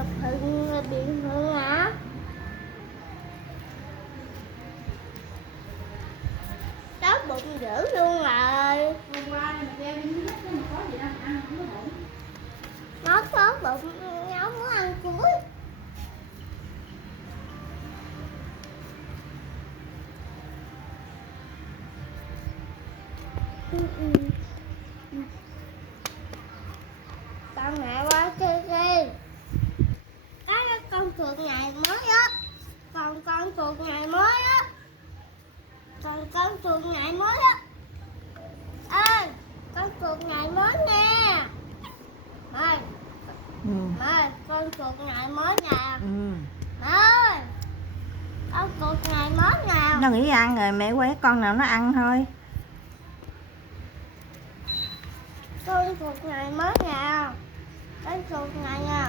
chụp hình điện thoại hả? Đói bụng dữ luôn rồi. Hôm qua mà kêu đi nhất chứ mà có gì đâu mà ăn không có bụng. Nó có bụng, nó muốn ăn cuối. Con mẹ qua chơi đi. Cái con chuột ngày mới á. Còn con chuột ngày mới á. Còn con chuột ngày mới á. Ê, con chuột ngày mới nè. Mày, mày, con chuột ngày mới nè. Mày, con chuột ngày mới nè. Nó nghỉ ăn rồi mẹ quay con nào nó ăn thôi. Con chuột ngày mới nè. Con chuột ngày nè.